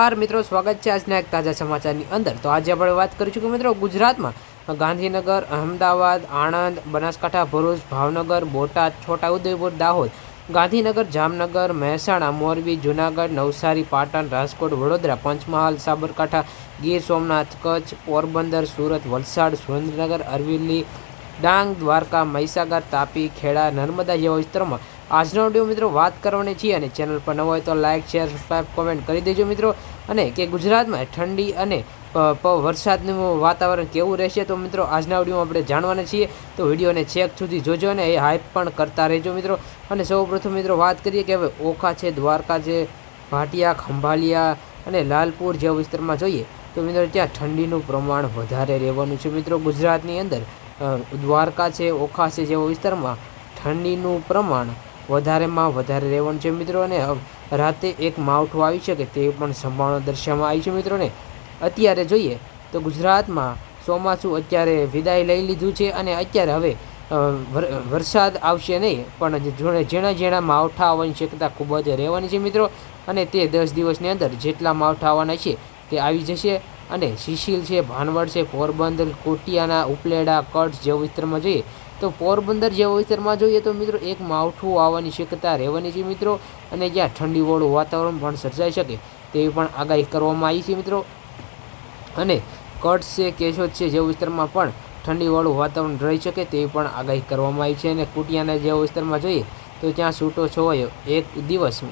નમસ્કાર, મિત્રો. સ્વાગત છે આજના એક તાજા સમાચારની અંદર. તો આજે આપણે વાત કરીશું કે, મિત્રો, ગુજરાતમાં ગાંધીનગર અમદાવાદ આણંદ, બનાસકાંઠા, ભરૂચ, ભાવનગર, બોટાદ છોટાઉદેપુર દાહોદ, ગાંધીનગર, જામનગર, મહેસાણા, મોરબી, જુનાગઢ, નવસારી, પાટણ, રાજકોટ, વડોદરા, પંચમહાલ, સાબરકાંઠા, ગીર સોમનાથ, કચ્છ, પોરબંદર, સુરત, વલસાડ, સુરેન્દ્રનગર, અરવલ્લી, ડાંગ, દ્વારકા, મહીસાગર, તાપી, ખેડા, નર્મદા જેવા વિસ્તારોમાં આજનો વીડિયો મિત્રો વાત કરવાની છીએ અને ચેનલ પર ન હોય તો લાઇક શેર સબસ્ક્રાઈબ કોમેન્ટ કરી દેજો મિત્રો. અને કે ગુજરાતમાં ઠંડી અને વરસાદનું વાતાવરણ કેવું રહેશે તો મિત્રો આજના વિડીયોમાં આપણે જાણવાના છીએ. તો વિડીયોને છેક સુધી જોજો અને એ હાઈપ પણ કરતા રહેજો મિત્રો. અને સૌપ્રથમ મિત્રો વાત કરીએ કે હવે ઓખા છે, દ્વારકા છે, ભાટિયા, ખંભાલિયા અને લાલપુર જેવા વિસ્તારમાં જોઈએ તો મિત્રો ત્યાં ઠંડીનું પ્રમાણ વધારે રહેવાનું છે મિત્રો. ગુજરાતની અંદર દ્વારકા છે, ઓખા છે જેવા વિસ્તારમાં ઠંડીનું પ્રમાણ વધારેમાં વધારે રહેવાનું છે મિત્રો અને રાતે એક માવઠું આવી શકે તે પણ સંભાવના દર્શાવવામાં આવી છે મિત્રોને. અત્યારે જોઈએ તો ગુજરાતમાં ચોમાસું અત્યારે વિદાય લઈ લીધું છે અને અત્યારે હવે વરસાદ આવશે નહીં, પણ જોણે- જેણા માવઠા આવવાની શક્યતા ખૂબ જ રહેવાની છે મિત્રો. અને તે દસ દિવસની અંદર જેટલા માવઠા આવવાના છે તે આવી જશે. અને શિશિલ છે, ભાનવડ છે, પોરબંદર, કોટિયાના, ઉપલેડા, કચ્છ જેવા વિસ્તારમાં જોઈએ તો પોરબંદર જેવા વિસ્તારમાં જોઈએ તો મિત્રો એક માવઠું આવવાની શક્યતા રહેવાની છે મિત્રો. અને જ્યાં ઠંડીવાળું વાતાવરણ પણ સર્જાઈ શકે તેવી પણ આગાહી કરવામાં આવી છે મિત્રો. અને કચ્છ છે, કેશોદ છે જેવા વિસ્તારમાં પણ ઠંડીવાળું વાતાવરણ રહી શકે તેવી પણ આગાહી કરવામાં આવી છે. અને કુટિયાના જેવા વિસ્તારમાં જોઈએ તો ત્યાં છૂટો છવાયો એક દિવસ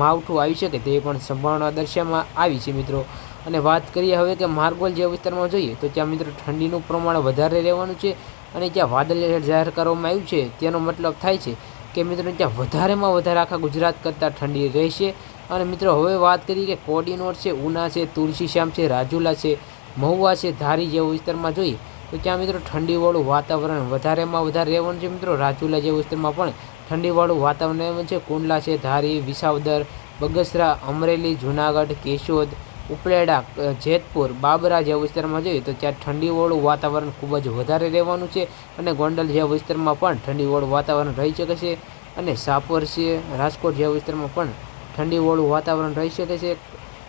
માવઠું આવી શકે તેવી પણ સંભાવના દર્શાવવામાં આવી છે મિત્રો. અને વાત કરીએ હવે કે માર્ગોલ જેવા વિસ્તારમાં જોઈએ તો ત્યાં મિત્રો ઠંડીનું પ્રમાણ વધારે રહેવાનું છે. અને જ્યાં વાદળી એલર્ટ જાહેર કરવામાં આવ્યું છે, તેનો મતલબ થાય છે કે મિત્રો ત્યાં વધારેમાં વધારે આખા ગુજરાત કરતાં ઠંડી રહેશે. અને મિત્રો, હવે વાત કરીએ કે કોડીનોર છે, ઉના છે, તુલસીશ્યામ છે, રાજુલા છે, મહુવા છે, ધારી જેવા વિસ્તારમાં જોઈએ તો ત્યાં મિત્રો ઠંડીવાળું વાતાવરણ વધારેમાં વધારે રહેવાનું છે. મિત્રો, રાજુલા જેવા વિસ્તારમાં પણ ઠંડીવાળું વાતાવરણ રહેવાનું છે. કુંડલા છે, ધારી, વિસાવદર, બગસરા, અમરેલી, જુનાગઢ, કેશોદ ઉપલેડા જેતપુર, બાબરા જેવા વિસ્તારમાં જોઈએ તો ત્યાં ઠંડીવાળું વાતાવરણ ખૂબ જ વધારે રહેવાનું છે અને ગોંડલ જેવા વિસ્તારમાં પણ ઠંડીવાળું વાતાવરણ રહી શકે છે અને સાપર છે, રાજકોટ જેવા વિસ્તારમાં પણ ઠંડીવાળું વાતાવરણ રહી શકે છે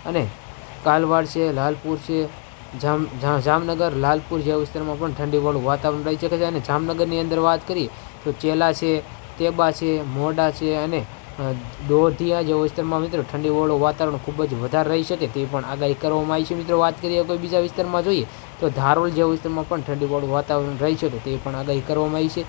અને કાલવાડ છે, લાલપુર છે જામ, જામનગર, લાલપુર જેવા વિસ્તારમાં પણ ઠંડીવાળું વાતાવરણ રહી શકે છે અને જામનગરની અંદર વાત કરીએ તો ચેલા છે, તેબા છે, મોડા છે અને અ, જેવો વિસ્તારમાં મિત્રો ઠંડીવાળું વાતાવરણ ખૂબ જ વધારે રહી શકે તે પણ આગાહી કરવામાં આવી છે. મિત્રો વાત કરીએ કોઈ બીજા વિસ્તારમાં જોઈએ તો ધારોલ જેવા વિસ્તારમાં પણ ઠંડીવાળું વાતાવરણ રહી શકે તે પણ આગાહી કરવામાં આવી છે.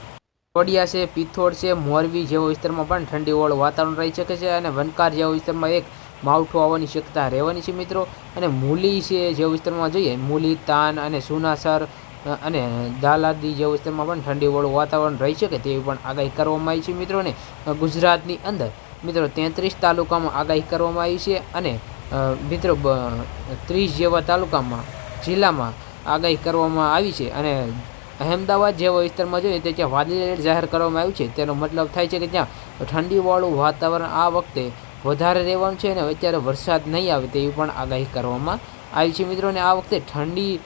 કોડિયા છે પિથોડ છે મોરબી જેવા વિસ્તારમાં પણ ઠંડીવાળું વાતાવરણ રહી શકે છે અને વનકાર જેવા વિસ્તારમાં એક માવઠું આવવાની શક્યતા રહેવાની છે મિત્રો. અને મૂલી છે જેવો વિસ્તારમાં જોઈએ મૂલી તાન અને સુનાસર અને દાલાદી જેવું વિસ્તારમાં પણ ઠંડીવાળું વાતાવરણ રહી શકે તેવી પણ આગાહી કરવામાં આવી છે મિત્રોને. ગુજરાતની અંદર મિત્રો તેત્રીસ તાલુકામાં આગાહી કરવામાં આવી છે અને મિત્રો ત્રીસ જેવા તાલુકામાં, જિલ્લામાં આગાહી કરવામાં આવી છે અને અહેમદાબાદ જેવા વિસ્તારમાં જોઈએ તો ત્યાં વાદળી જાહેર કરવામાં આવ્યું છે. તેનો મતલબ થાય છે કે ત્યાં ઠંડીવાળું વાતાવરણ આ વખતે વધારે રહેવાનું છે અને અત્યારે વરસાદ નહીં આવે તેવી પણ આગાહી કરવામાં આવી છે મિત્રોને. આ વખતે ઠંડી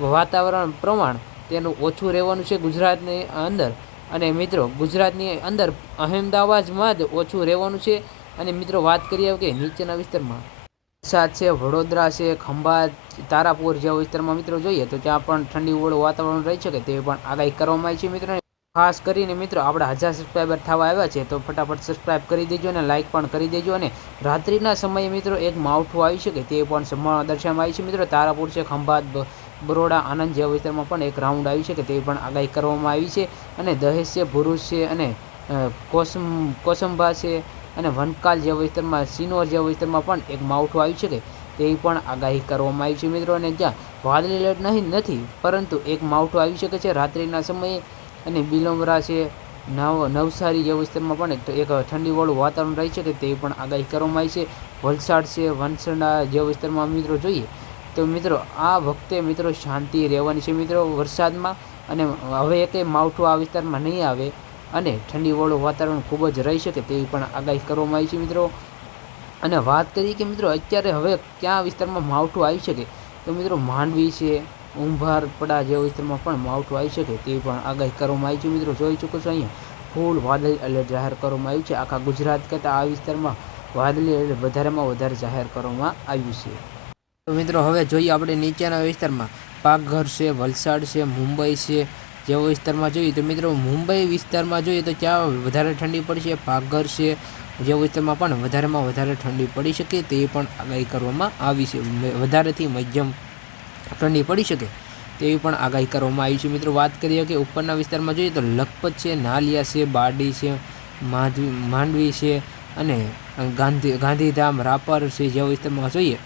વાતાવરણ પ્રમાણ તેનું ઓછું રહેવાનું છે ગુજરાતની અંદર. અને મિત્રો, ગુજરાતની અંદર અહેમદાબાદમાં જ ઓછું રહેવાનું છે. અને મિત્રો, વાત કરીએ કે નીચેના વિસ્તારમાં. વલસાડ છે, વડોદરા છે, ખંભાત, તારાપુર જેવા વિસ્તારમાં મિત્રો જોઈએ તો ત્યાં પણ ઠંડી ઠંડીવાળું વાતાવરણ રહી શકે તે પણ આગાહી કરવામાં આવી છે મિત્રો. ખાસ કરીને મિત્રો, આપણા હજાર સબસ્ક્રાઈબર થવા આવ્યા છે, તો ફટાફટ સબસ્ક્રાઈબ કરી દેજો અને લાઇક પણ કરી દેજો અને રાત્રિના સમયે મિત્રો, એક માવઠું આવી શકે તે પણ સંભાવના દર્શાવવામાં આવી છે. મિત્રો, તારાપુર છે, ખંભાત બરોડા આનંદ જેવા વિસ્તારમાં પણ એક રાઉન્ડ આવી શકે તે પણ આગાહી કરવામાં આવી છે. અને દહેજ છે ભુરુજ છે અને કોસમ કોસંભા છે અને વનકાલ જેવા વિસ્તારમાં, સિનોર જેવા વિસ્તારમાં પણ એક માવઠું આવી શકે તે પણ આગાહી કરવામાં આવી છે. મિત્રો, અને જ્યાં વાદળી લેટ નહીં, નથી, પરંતુ એક માવઠું આવી શકે છે. રાત્રિના સમયે અને બિલોમરા છે નવ નવસારી જેવા વિસ્તારમાં પણ એક ઠંડીવાળું વાતાવરણ રહી શકે તેવી પણ આગાહી કરવામાં આવી છે. વલસાડ છે વનસડા જેવા વિસ્તારમાં મિત્રો જોઈએ તો મિત્રો આ વખતે મિત્રો શાંતિ રહેવાની છે મિત્રો વરસાદમાં અને હવે એકે માવઠું આ વિસ્તારમાં નહીં આવે અને ઠંડીવાળું વાતાવરણ ખૂબ જ રહી શકે તેવી પણ આગાહી કરવામાં આવી છે મિત્રો. અને વાત કરીએ કે મિત્રો અત્યારે હવે કયા વિસ્તારમાં માવઠું આવી શકે? તો મિત્રો માંડવી છે ઉંભારપડા જેવા વિસ્તારમાં પણ માવઠું આવી શકે તેવી પણ આગાહી કરવામાં આવી છે. મિત્રો, જોઈ શકો છો અહીંયા ફૂલ વાદળી એલર્ટ જાહેર કરવામાં આવ્યું છે. આખા ગુજરાત કરતાં આ વિસ્તારમાં વાદળી alert વધારેમાં વધારે જાહેર કરવામાં આવ્યું છે. તો મિત્રો, હવે જોઈએ આપણે નીચેના વિસ્તારમાં. પાકઘર છે, વલસાડ છે, મુંબઈ છે, જેવા વિસ્તારમાં જોઈએ તો મિત્રો, મુંબઈ વિસ્તારમાં જોઈએ તો ત્યાં વધારે ઠંડી પડશે પાકઘર છે, જેવા વિસ્તારમાં પણ વધારેમાં વધારે ઠંડી પડી શકે તે પણ આગાહી કરવામાં આવી છે. વધારેથી મધ્યમ ઠંડી પડી શકે. તેવી પણ આગાહી કરવામાં આવી છે. મિત્રો, વાત કરીએ કે ઉપરના વિસ્તારમાં જોઈએ તો લખપત છે, નાલિયા છે, બારડી છે, માધવી, માંડવી છે અને ગાંધી, ગાંધીધામ, રાપર છે, જેવા વિસ્તારમાં જોઈએ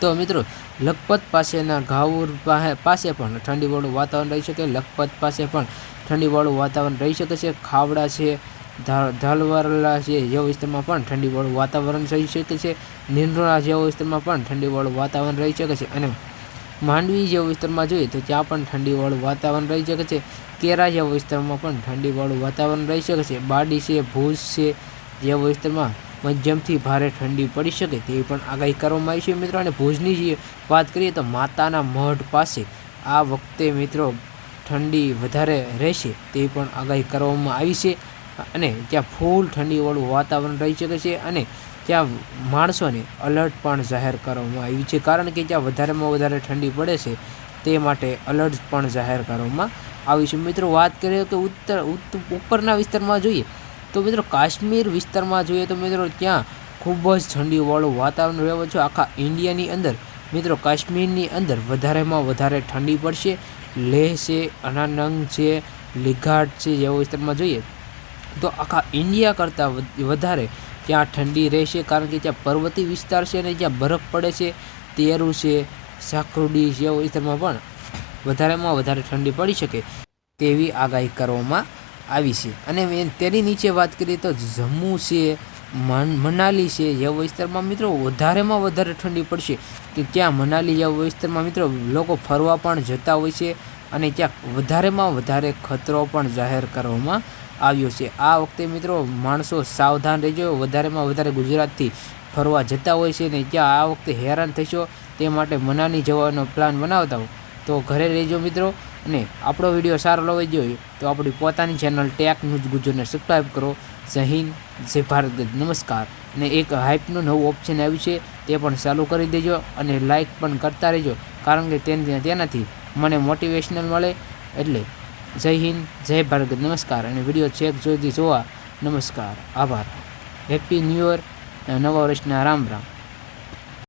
તો મિત્રો, લખપત પાસેના ઘાવુર પાસે પણ ઠંડીવાળું વાતાવરણ રહી શકે. લખપત પાસે પણ ઠંડીવાળું વાતાવરણ રહી શકે છે. ખાવડા છે ધા- છે, જેવા વિસ્તારમાં પણ ઠંડીવાળું વાતાવરણ રહી શકે છે. નિંદ્રોણા જેવા વિસ્તારમાં પણ ઠંડીવાળું વાતાવરણ રહી શકે છે અને માંડવી જેવા વિસ્તારમાં જોઈએ તો ત્યાં પણ ઠંડીવાળું વાતાવરણ રહી શકે છે. કેરા જેવા વિસ્તારમાં પણ ઠંડીવાળું વાતાવરણ રહી શકે છે. બારડી છે, ભુજ છે જેવા વિસ્તારમાં મધ્યમથી ભારે ઠંડી પડી શકે તેવી પણ આગાહી કરવામાં આવી છે મિત્રો. અને ભુજની જે વાત કરીએ તો માતાના મઢ પાસે આ વખતે મિત્રો ઠંડી વધારે રહેશે તેવી પણ આગાહી કરવામાં આવી છે. અને ત્યાં ફૂલ ઠંડીવાળું વાતાવરણ રહી શકે છે. અને ત્યાં માણસોને અલર્ટ પણ જાહેર કરવામાં આવ્યું છે. કારણ કે ત્યાં વધારેમાં વધારે ઠંડી પડે છે, તે માટે અલર્ટ પણ જાહેર કરવામાં આવી છે. મિત્રો, વાત કરીએ તો ઉત્તર ઉપરના વિસ્તારમાં જોઈએ તો મિત્રો, કાશ્મીર વિસ્તારમાં જોઈએ તો મિત્રો, ત્યાં ખૂબ જ ઠંડીવાળું વાતાવરણ રહેવું છે. આખા ઇન્ડિયાની અંદર, મિત્રો, કાશ્મીરની અંદર વધારેમાં વધારે ઠંડી પડશે. લેહ છે, અનાનંગ છે, લીઘાટ છે જેવા વિસ્તારમાં જોઈએ તો આખા ઇન્ડિયા કરતાં વધ- વધારે ત્યાં ઠંડી રહેશે કારણ કે ત્યાં પર્વતી વિસ્તાર છે અને જ્યાં બરફ પડે છે, તેરું છે, સાકરુડી જેવા વિસ્તારમાં પણ વધારેમાં વધારે ઠંડી પડી શકે તેવી આગાહી કરવામાં આવી છે. અને તેની નીચે વાત કરીએ તો જમ્મુ છે મનાલી છે, જેવા વિસ્તારમાં મિત્રો વધારેમાં વધારે ઠંડી પડશે કે ત્યાં મનાલી જેવા વિસ્તારમાં મિત્રો લોકો ફરવા પણ જતા હોય છે અને ત્યાં વધારેમાં વધારે ખતરો પણ જાહેર કરવામાં આવ્યો છે. આ વખતે મિત્રો માણસો સાવધાન રહેજો. વધારેમાં વધારે ગુજરાતથી ફરવા જતા હોય છે ને ત્યાં આ વખતે હેરાન થશો. તે માટે મનાલી જવાનો પ્લાન બનાવતા હો તો ઘરે રહેજો મિત્રો અને આપણો વીડિયો સારો લવાઈ ગયો તો આપણી પોતાની ચેનલ ટેક ન્યૂઝ ગુજરાતને સબસ્ક્રાઈબ કરો. જય હિન્દ, જય ભારત. નમસ્કાર. અને એક હાઇપનું નવું ઓપ્શન આવ્યું છે તે પણ ચાલુ કરી દેજો અને લાઈક પણ કરતા રહેજો. કારણ કે તેન- તેનાથી મને મોટિવેશનલ મળે. એટલે જય હિન્દ, જય ભારત, નમસ્કાર. અને વીડિયો ચેક જોઈતી જોવા નમસ્કાર, આભાર. હેપી ન્યૂ યર નવા વર્ષના રામ રામ.